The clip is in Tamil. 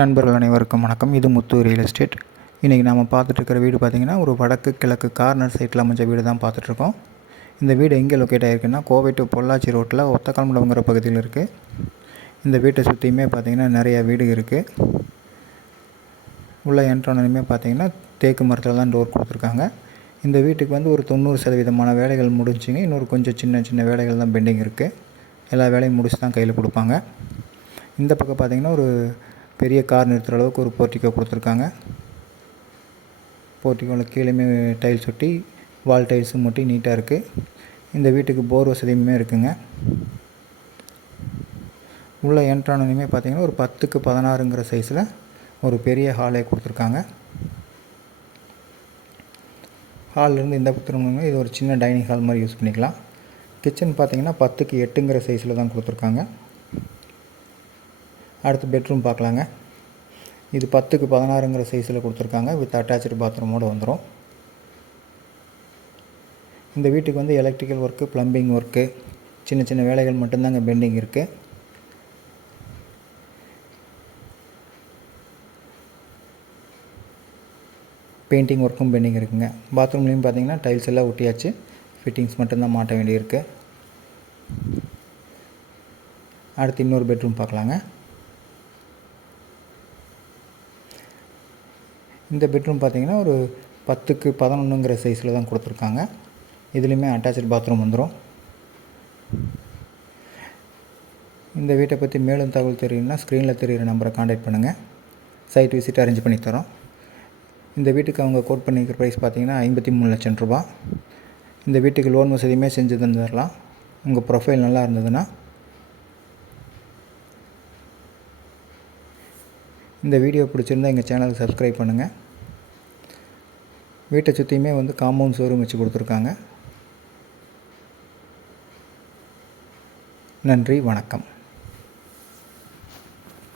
நண்பர்கள் அனைவருக்கும் வணக்கம். இது முத்து ரியல் எஸ்டேட். இன்றைக்கி நம்ம பார்த்துட்ருக்கிற வீடு பார்த்திங்கன்னா ஒரு வடக்கு கிழக்கு கார்னர் சைட்டில் அமைஞ்ச வீடு தான் பார்த்துட்ருக்கோம். இந்த வீடு எங்கே லொக்கேட் ஆகிருக்குன்னா கோவை டு பொள்ளாச்சி ரோட்டில் ஒத்தக்கால்மண்டபங்கிற பகுதியில் இருக்குது. இந்த வீட்டை சுற்றியுமே பார்த்திங்கன்னா நிறையா வீடு இருக்குது. உள்ளே என்ட்ரானதுமே பார்த்திங்கன்னா தேக்கு மரத்தில் தான் டோர் கொடுத்துருக்காங்க. இந்த வீட்டுக்கு வந்து ஒரு 90% வேலைகள் முடிஞ்சுங்க. இன்னொரு கொஞ்சம் சின்ன சின்ன வேலைகள் தான் பெண்டிங் இருக்குது. எல்லா வேலையும் முடிச்சு தான் கையில் கொடுப்பாங்க. இந்த பக்கம் பார்த்திங்கன்னா ஒரு பெரிய கார் நிறுத்துகிற அளவுக்கு ஒரு போர்ட்டிக்கோ கொடுத்துருக்காங்க. போர்ட்டிக்கோவில் கீழேயுமே டைல்ஸ் ஒட்டி வால் டைல்ஸும் ஒட்டி நீட்டாக இருக்குது. இந்த வீட்டுக்கு போர் வசதியுமே இருக்குங்க. உள்ளே என்ட்ரானதுமே பார்த்திங்கன்னா ஒரு 10க்கு 16ங்கிற சைஸில் ஒரு பெரிய ஹாலே கொடுத்துருக்காங்க. ஹால்லேருந்து இந்த பக்கம் இது ஒரு சின்ன டைனிங் ஹால் மாதிரி யூஸ் பண்ணிக்கலாம். கிச்சன் பார்த்திங்கன்னா 10க்கு 8ங்கிற சைஸில் தான் கொடுத்துருக்காங்க. அடுத்து பெட்ரூம் பார்க்கலாங்க. இது 10க்கு 16ங்கிற சைஸில் கொடுத்துருக்காங்க. வித் அட்டாச்சு பாத்ரூமோடு வந்துடும். இந்த வீட்டுக்கு வந்து எலக்ட்ரிக்கல் ஒர்க்கு, ப்ளம்பிங் ஒர்க்கு, சின்ன சின்ன வேலைகள் மட்டும்தாங்க பெண்டிங் இருக்குது. பெயிண்டிங் ஒர்க்கும் பெண்டிங் இருக்குங்க. பாத்ரூம்லேயும் பார்த்திங்கன்னா டைல்ஸ் எல்லாம் ஒட்டியாச்சு. ஃபிட்டிங்ஸ் மட்டும்தான் மாட்ட வேண்டியிருக்கு. அடுத்து இன்னொரு பெட்ரூம் பார்க்கலாங்க. இந்த பெட்ரூம் பார்த்திங்கன்னா ஒரு 10க்கு 11ங்கிற சைஸில் தான் கொடுத்துருக்காங்க. இதுலேயுமே அட்டாச்சு பாத்ரூம் வந்துடும். இந்த வீட்டை பற்றி மேலும் தகவல் தெரியும்னா ஸ்க்ரீனில் தெரிகிற நம்பரை காண்டாக்ட் பண்ணுங்கள். சைட் விசிட் அரேஞ்ச் பண்ணி தரோம். இந்த வீட்டுக்கு அவங்க கோட் பண்ணிக்கிற ப்ரைஸ் பார்த்திங்கன்னா 53 லட்சம் ரூபா. இந்த வீட்டுக்கு லோன் வசதியுமே செஞ்சு தந்துடலாம். உங்கள் ப்ரொஃபைல் நல்லா இருந்ததுன்னா இந்த வீடியோ பிடிச்சிருந்தால் எங்கள் சேனலை சப்ஸ்கிரைப் பண்ணுங்கள். வீட்டை சுற்றியுமே வந்து காம்பவுண்ட் ஷோரூம் வச்சு கொடுத்துருக்காங்க. நன்றி, வணக்கம்.